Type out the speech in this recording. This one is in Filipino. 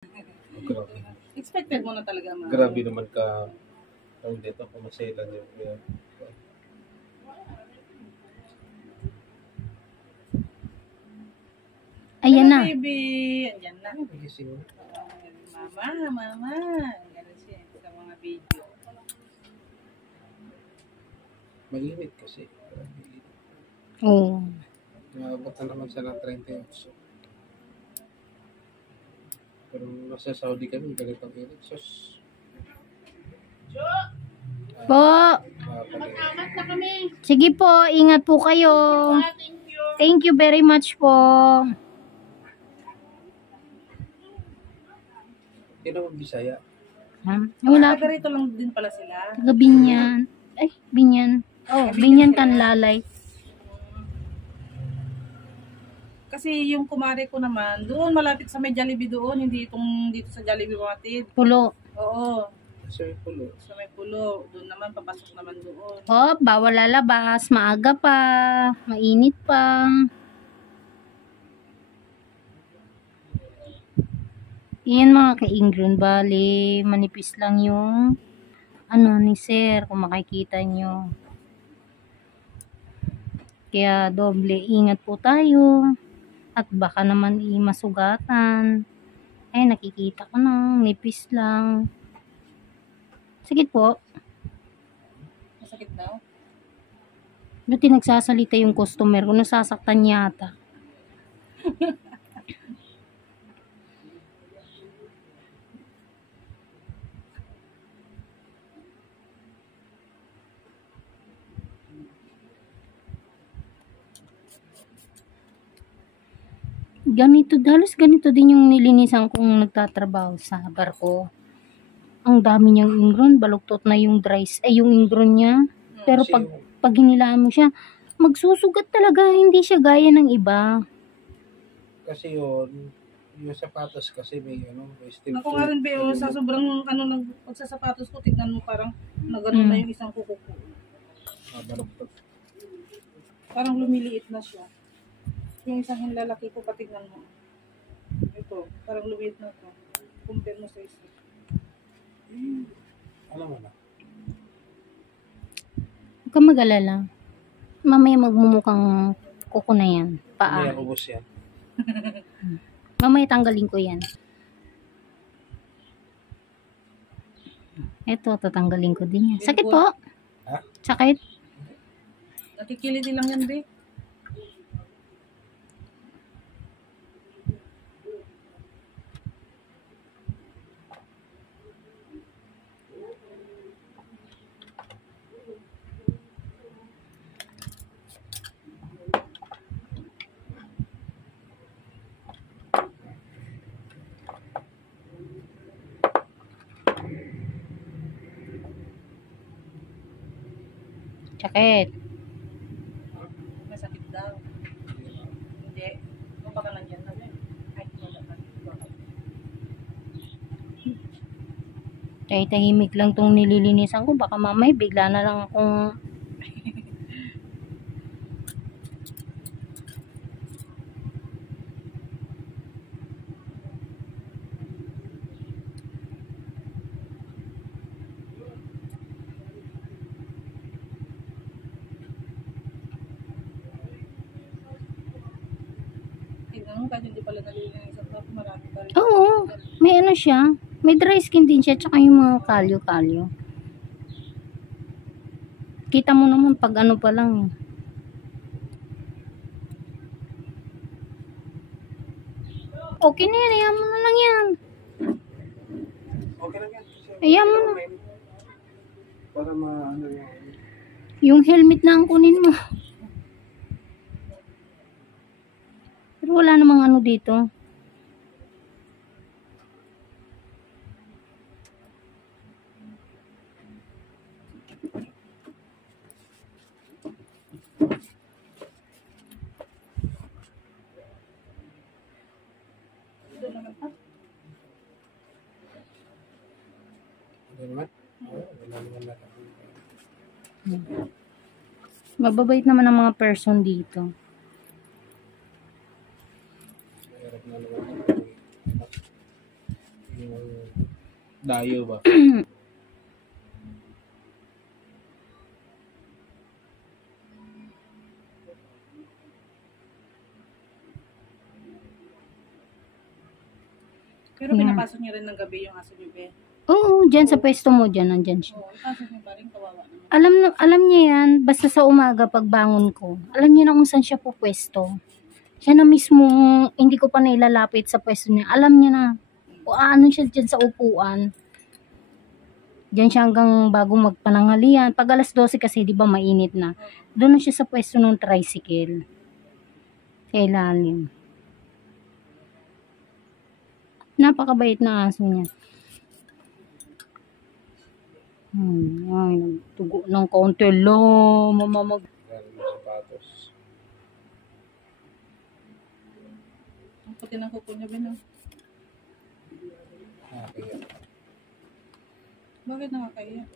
Grabe. Expected mo na talaga, ma. Grabe naman ka. Ang dito, kumasela niyo. Ayan na. Baby, andyan na. Gising. Mama. Ganun siya sa mga video. Mainit kasi. Oo. Naabot na naman siya ng 38. Pero nasa Saudi kami, ganitong init. Sus. Po. Mag-amat na kami. Sige po, ingat po kayo. Thank you. Thank you very much po. Hindi naman Bisaya. Ha? Wala. Taga rito lang din pala sila. Taga Binyan. Ay, Binyan. Oh, Binyan Kanlalay. Kasi yung kumare ko naman, doon malapit sa may Jollibee doon, hindi itong dito sa Jollibee Matid. Pulo. Oo, Sa pulo. sa may pulo. Doon naman, papasok naman doon. Oh, bawal lalabas. Maaga pa. Mainit pa. Yan mga ka-Ingron. Bali, manipis lang yung ano ni sir, kung makikita nyo. Kaya doble ingat po tayo. At baka naman masugatan. Ay, nakikita ko na. Nipis lang. Sakit po. Masakit daw. Buti nagsasalita yung customer ko. Nasasaktan yata. Halos ganito din yung nilinisan kong nagtatrabaho sa barko. Ang dami niyang ingron, baluktot na yung yung ingron niya. Pero pag hinilaan mo siya, magsusugat talaga, hindi siya gaya ng iba. Kasi yung sapatos kasi may steel. Ako nga rin, Beo, sa sobrang ng pagsasapatos ko, tignan mo parang nagano na yung isang kuko ko. Baluktot. Parang lumiliit na siya. Yung isang lalaki ko, patignan mo. Ito, parang lumiit na ito. Compare mo sa isa. Alam mo na. Huwag kang mag-alala. Mamaya magmumukhang kuko na yan. Paa. May ubos yan. Mamaya tanggalin ko yan. Ito, tatanggalin ko din yan. Sakit po? Ha? Sakit? Nakikiliti lang yan, Be. Sakit. Masakit daw. Hindi. Kung baka nandiyan na. Ay, wala pa. Kahit tahimik lang tong nililinisan ko. Baka mamaya bigla na lang akong Tingnan mo, kahit hindi pala nalilinisan ko, marami pa rin. oo, may ano siya. May dry skin din siya. Tsaka yung mga kalyo-kalyo. Kita mo naman pag ano pa lang eh. Okay na yan. Ayaw mo na lang yan. Okay lang yan. Ayaw mo na. Para maano yung... Yung helmet na ang kunin mo. Pero wala namang ano dito. Ano naman? Wala naman na. Mababait naman ang mga person dito. Mahirap na naman. Yung dayo ba? Pero Yeah. pinapasok niya rin ng gabi yung aso niyo, be. Oo, dyan sa pwesto mo, dyan, nandyan siya. Oo, ipasok niyo pa rin, kawawa naman. Alam niya yan, basta sa umaga pagbangon ko. Alam niya na kung saan siya pupwesto. Siya na mismo, hindi ko pa nailalapit sa pwesto niya. Alam niya na, o ano siya dyan sa upuan. Diyan siya hanggang bago magpananghalian. Pag alas 12 kasi, di ba, mainit na. Doon na siya sa pwesto ng tricycle. Sa ilalim. Napakabait na aso niya. Ay, nagtugo ng kaunti lang. Mamamag. Galing yung sapatos. Ang puti ng kuko niya, be, no? Nakakaya. Bakit nakakaiyak?